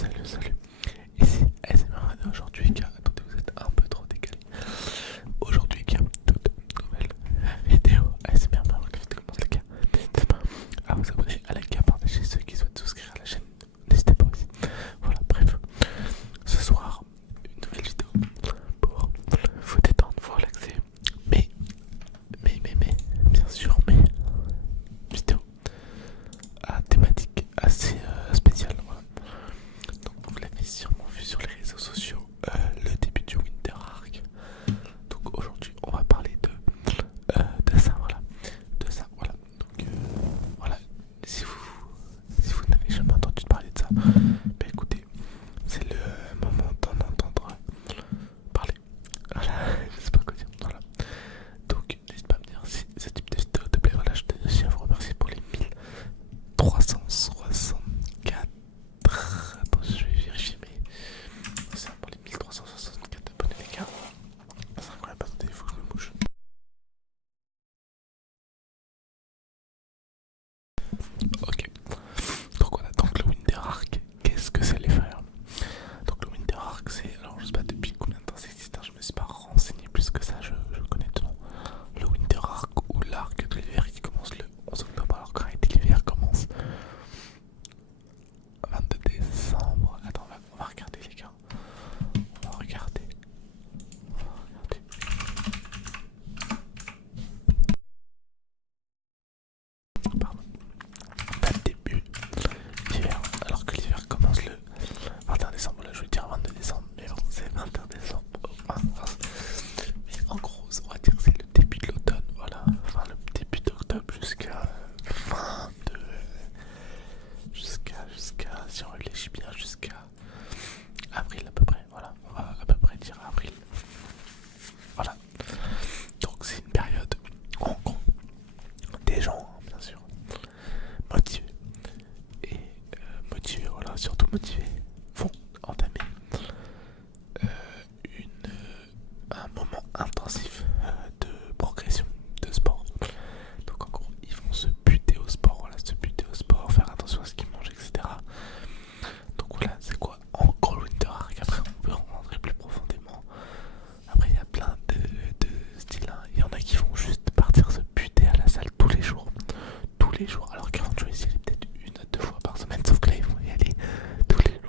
Salut. Ici ASMR aujourd'hui, car attendez, vous êtes un peu trop décalé. Aujourd'hui, car toute nouvelle vidéo ASMR, mais avant que je commence les gars, n'hésitez pas à vous abonner, à liker, à partager ceux qui souhaitent souscrire à la chaîne. N'hésitez pas aussi. Voilà, bref, ce soir, une nouvelle vidéo pour vous détendre, vous relaxer. Mais, bien sûr, mais vidéo à thématique assez spéciale. Voilà. Donc vous l'avez sûrement vu sur les réseaux sociaux, le début du Winter Arc. Donc aujourd'hui on va parler de ça, voilà. De ça, voilà. Donc voilà, si vous n'avez jamais entendu parler de ça, bah écoutez, c'est le moment d'en entendre parler. Voilà, je sais pas quoi dire, voilà. Donc n'hésite pas à me dire si ce type de vidéo te plaît. Voilà, je te tiens à vous remercier pour les 1364. Attends, je vais vérifier, mais c'est pour les 1364 abonnés, les gars. C'est incroyable, attendez, il faut que je me bouge. Ok, donc voilà, donc le Winter Arc, qu'est-ce que c'est les frères? Donc le Winter Arc, c'est, alors je sais pas depuis combien de temps ça existe, hein, je me suis pas renseigné plus que ça, je connais tout le nom. Le Winter Arc ou l'arc de l'hiver qui commence le 11 octobre, alors qu'en réalité l'hiver commence 22 décembre. Attends, on va regarder les gars. On va regarder. Pardon. Date début d'hiver. Alors que l'hiver commence le 21 décembre. Là je vais dire 22 décembre. Mais bon, c'est 21 décembre. Mais en gros, on va dire que c'est le début de l'automne. Voilà. Enfin, le début d'octobre jusqu'à fin de. Jusqu'à. Si on réfléchit bien, jusqu'à avril à peu près. Voilà. On va à peu près dire avril. Voilà. Donc c'est une période en gros des gens, hein, bien sûr, motivés et motivés, voilà, surtout motivés, vont entamer euh, un moment intensif de progression, de sport. Donc en gros, ils vont se buter au sport, voilà, se buter au sport, faire attention à ce qu'ils mangent, etc. Donc voilà, c'est quoi en gros le Winter Arc. Après, on peut rentrer plus profondément. Après, il y a plein de styles, hein. Il y en a qui vont juste partir se buter à la salle tous les jours. Tous les jours. Alors qu'avant de jouer, ils y allaient peut-être une à deux fois par semaine. Sauf que là, ils vont y aller tous les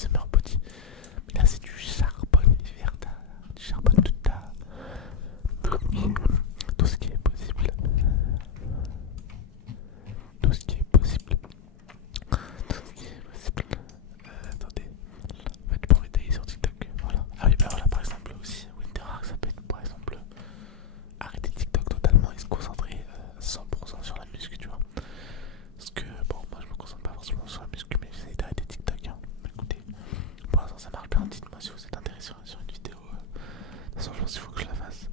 ASMR body. Mais là c'est du charbon l'hiver, du charbon toute ta... Tout ce qui est possible. Tout ce qui est possible. Tout ce qui est possible. Attendez. En fait, pour les détailler sur TikTok. Voilà. Ah oui, bah voilà, par exemple aussi, Winterark, ça peut être par exemple arrêter TikTok totalement et se concentrer 100% sur la muscu, tu vois. Parce que, bon, moi je me concentre pas forcément sur la muscu, mais j'essaie d'arrêter TikTok. Hein. Écoutez, pour l'instant ça marche bien. Dites-moi si vous êtes intéressé sur une vidéo. De toute façon, je pense qu'il faut que je la fasse.